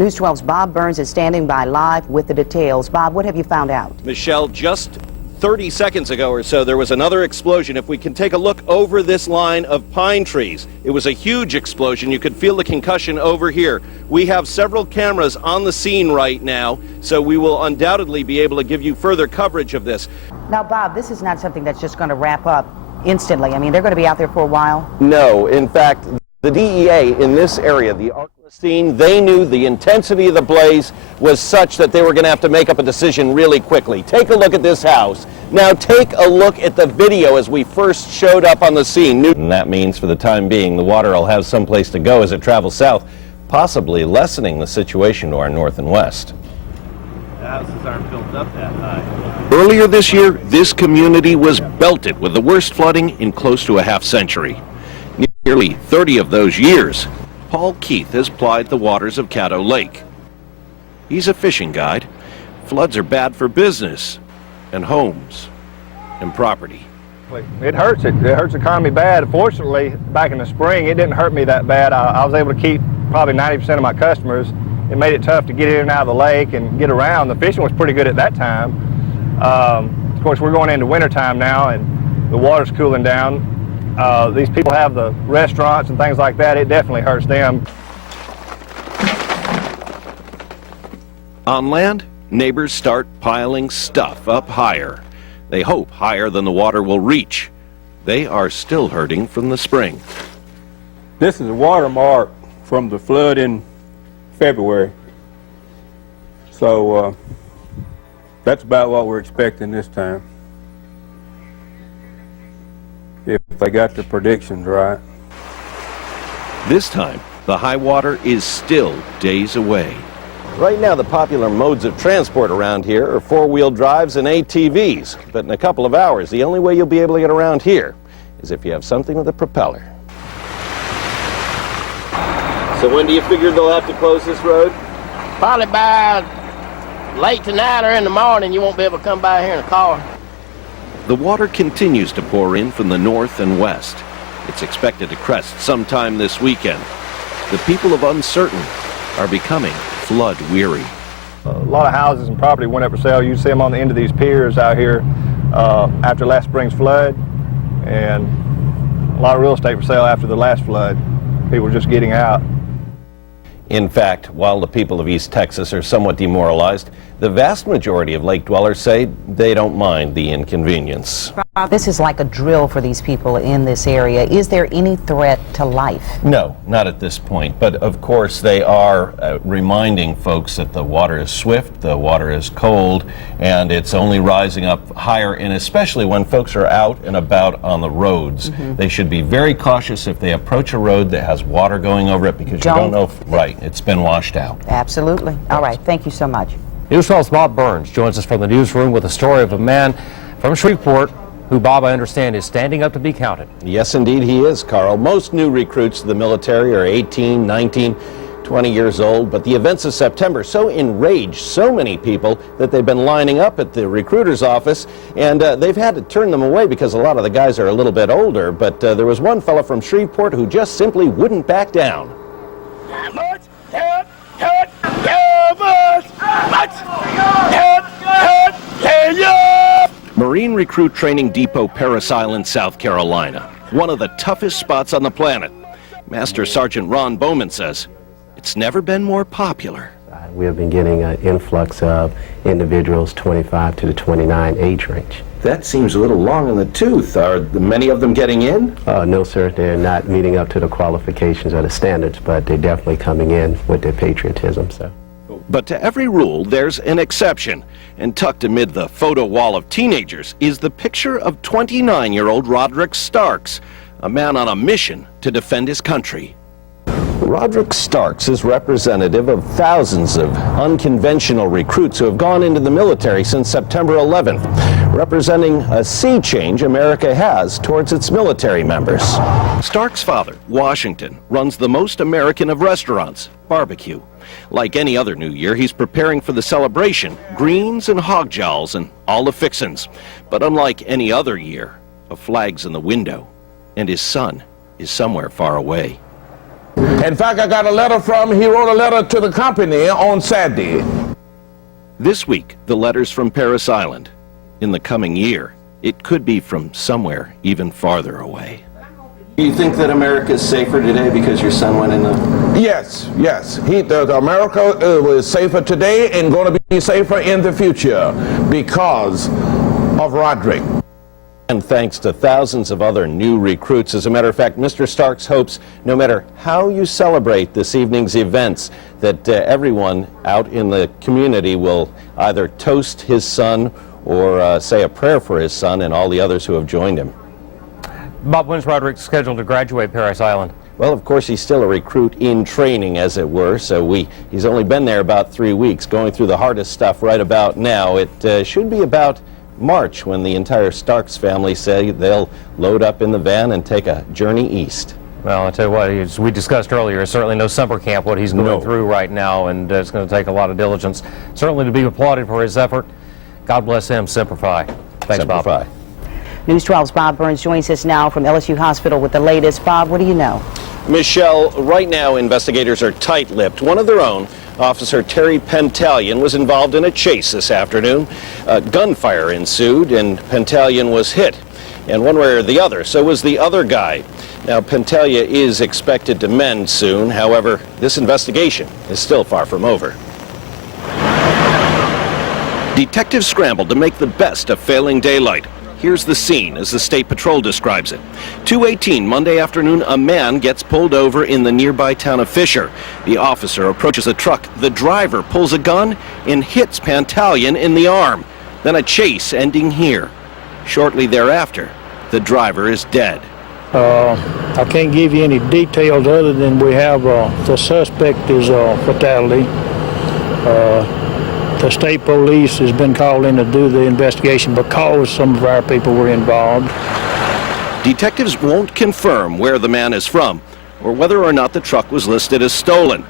News 12's Bob Burns is standing by live with the details. Bob, what have you found out? Michelle, just 30 seconds ago or so, there was another explosion. If we can take a look over this line of pine trees, it was a huge explosion. You could feel the concussion over here. We have several cameras on the scene right now, so we will undoubtedly be able to give you further coverage of this. Now, Bob, this is not something that's just going to wrap up instantly. I mean, they're going to be out there for a while. No, in fact, the DEA in this area, the Ark-La-Tex, they knew the intensity of the blaze was such that they were going to have to make up a decision really quickly. Take a look at this house. Now take a look at the video as we first showed up on the scene. And that means for the time being, the water will have some place to go as it travels south, possibly lessening the situation to our north and west. The houses aren't built up that high. Earlier this year, this community was belted with the worst flooding in close to a half century. Nearly 30 of those years, Paul Keith has plied the waters of Caddo Lake. He's a fishing guide. Floods are bad for business and homes and property. It hurts. It hurts the economy bad. Fortunately, back in the spring, it didn't hurt me that bad. I was able to keep probably 90% of my customers. It made it tough to get in and out of the lake and get around. The fishing was pretty good at that time. Of course, we're going into wintertime now, and the water's cooling down. These people have the restaurants and things like that. It definitely hurts them. On land, neighbors start piling stuff up higher. They hope higher than the water will reach. They are still hurting from the spring. This is a watermark from the flood in February. So that's about what we're expecting this time, if they got the predictions right. This time, the high water is still days away. Right now, the popular modes of transport around here are four-wheel drives and ATVs. But in a couple of hours, the only way you'll be able to get around here is if you have something with a propeller. So when do you figure they'll have to close this road? Probably by late tonight or in the morning. You won't be able to come by here in a car. The water continues to pour in from the north and west. It's expected to crest sometime this weekend. The people of Uncertain are becoming flood weary. A lot of houses and property went up for sale. You see them on the end of these piers out here after last spring's flood, and a lot of real estate for sale after the last flood. People were just getting out. In fact, while the people of East Texas are somewhat demoralized, the vast majority of lake dwellers say they don't mind the inconvenience. This is like a drill for these people in this area. Is there any threat to life? No, not at this point. But of course, they are reminding folks that the water is swift, the water is cold, and it's only rising up higher. And especially when folks are out and about on the roads, they should be very cautious if they approach a road that has water going over it, because you don't know if, it's been washed out. Absolutely. All right. Thank you so much. News 12's Bob Burns joins us from the newsroom with a story of a man from Shreveport who, Bob, I understand, is standing up to be counted. Yes, indeed he is, Carl. Most new recruits to the military are 18, 19, 20 years old, but the events of September so enraged so many people that they've been lining up at the recruiter's office, and they've had to turn them away because a lot of the guys are a little bit older, but there was one fellow from Shreveport who just simply wouldn't back down. Marine Recruit Training Depot, Paris Island, South Carolina. One of the toughest spots on the planet. Master Sergeant Ron Bowman says it's never been more popular. We have been getting an influx of individuals 25 to the 29 age range. That seems a little long in the tooth. Are many of them getting in? No, sir. They're not meeting up to the qualifications or the standards, but they're definitely coming in with their patriotism. So. But to every rule, there's an exception. And tucked amid the photo wall of teenagers is the picture of 29-year-old Roderick Starks, a man on a mission to defend his country. Roderick Starks is representative of thousands of unconventional recruits who have gone into the military since September 11th, representing a sea change America has towards its military members. Starks' father, Washington, runs the most American of restaurants, barbecue. Like any other New Year, he's preparing for the celebration, greens and hog jowls and all the fixins. But unlike any other year, a flag's in the window, and his son is somewhere far away. In fact, I got a letter he wrote a letter to the company on Saturday. This week, the letters from Parris Island. In the coming year, it could be from somewhere even farther away. Do you think that America is safer today because your son went in the... Yes. America is safer today and going to be safer in the future because of Roderick. And thanks to thousands of other new recruits. As a matter of fact, Mr. Starks hopes no matter how you celebrate this evening's events, that everyone out in the community will either toast his son or say a prayer for his son and all the others who have joined him. Bob, when's Roderick scheduled to graduate Parris Island? Well, of course, he's still a recruit in training, as it were, so he's only been there about 3 weeks, going through the hardest stuff right about now. It should be about March when the entire Starks family say they'll load up in the van and take a journey east. Well, I'll tell you what, as we discussed earlier, certainly no summer camp what he's going through right now, and it's going to take a lot of diligence. Certainly to be applauded for his effort. God bless him. Semper Fi. Thanks, Semper Fi. Bob. News 12's Bob Burns joins us now from LSU Hospital with the latest. Bob, what do you know? Michelle, right now investigators are tight-lipped. One of their own, Officer Terry Pentalion, was involved in a chase this afternoon. Gunfire ensued and Pentalion was hit. And one way or the other, so was the other guy. Now, Pentalion is expected to mend soon. However, this investigation is still far from over. Detectives scrambled to make the best of failing daylight. Here's the scene as the State Patrol describes it. 2:18 Monday afternoon, a man gets pulled over in the nearby town of Fisher. The officer approaches a truck. The driver pulls a gun and hits Pentalion in the arm. Then a chase ending here. Shortly thereafter, the driver is dead. I can't give you any details other than we have the suspect is a fatality. The state police has been called in to do the investigation because some of our people were involved. Detectives won't confirm where the man is from or whether or not the truck was listed as stolen.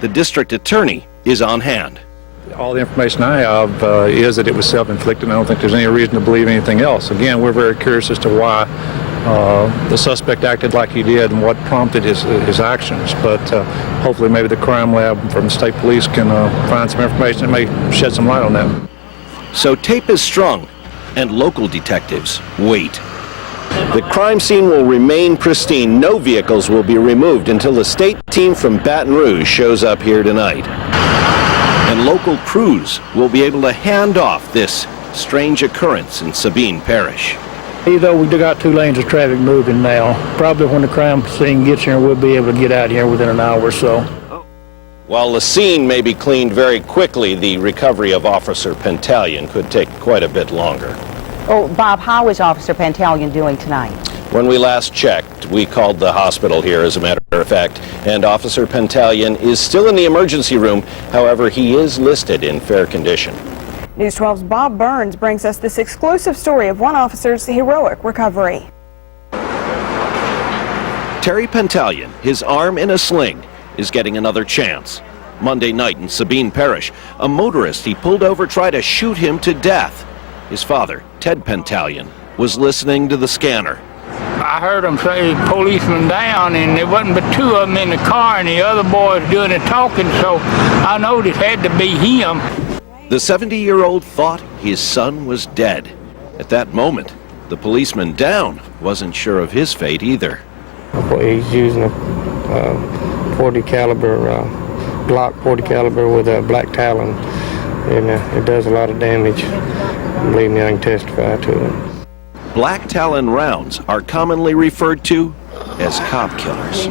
The district attorney is on hand. All the information I have is that it was self-inflicted. I don't think there's any reason to believe anything else. Again, we're very curious as to why the suspect acted like he did and what prompted his actions. But hopefully maybe the crime lab from the state police can find some information that may shed some light on that. So tape is strung and local detectives wait. The crime scene will remain pristine. No vehicles will be removed until the state team from Baton Rouge shows up here tonight. And local crews will be able to hand off this strange occurrence in Sabine Parish. Though we got 2 lanes of traffic moving now, probably when the crime scene gets here, we'll be able to get out here within an hour or so. While the scene may be cleaned very quickly, the recovery of Officer Pentalion could take quite a bit longer. Oh, Bob, how is Officer Pentalion doing tonight? When we last checked, we called the hospital here, as a matter of fact, and Officer Pentalion is still in the emergency room. However, he is listed in fair condition. News 12's Bob Burns brings us this exclusive story of one officer's heroic recovery. Terry Pentalion, his arm in a sling, is getting another chance. Monday night in Sabine Parish, a motorist he pulled over tried to shoot him to death. His father, Ted Pentalion, was listening to the scanner. I heard them say policeman down, and there wasn't but 2 of them in the car, and the other boy was doing the talking, so I know this had to be him. The 70-year-old thought his son was dead. At that moment, the policeman down wasn't sure of his fate either. He's using a 40 caliber, Glock 40 caliber with a black talon, and it does a lot of damage. Believe me, I can testify to it. Black talon rounds are commonly referred to as cop killers.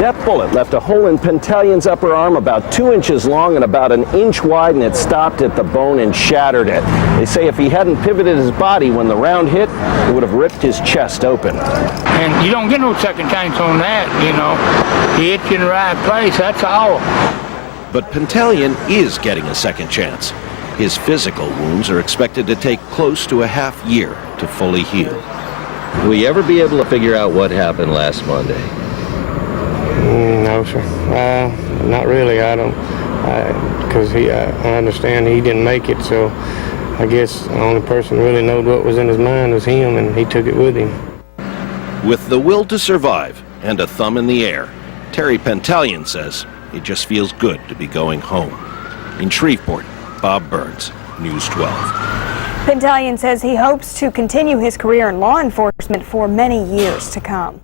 That bullet left a hole in Pentalion's upper arm about 2 inches long and about 1 inch wide, and it stopped at the bone and shattered it. They say if he hadn't pivoted his body when the round hit, it would have ripped his chest open. And you don't get no second chance on that, you know. He hit you in the right place, that's all. But Pentalion is getting a second chance. His physical wounds are expected to take close to a half year to fully heal. Will you ever be able to figure out what happened last Monday? No, sir. Not really. I don't. Because I understand he didn't make it, so I guess the only person who really knowed what was in his mind was him, and he took it with him. With the will to survive and a thumb in the air, Terry Pentalion says it just feels good to be going home. In Shreveport, Bob Burns, News 12. Pentalion says he hopes to continue his career in law enforcement for many years to come.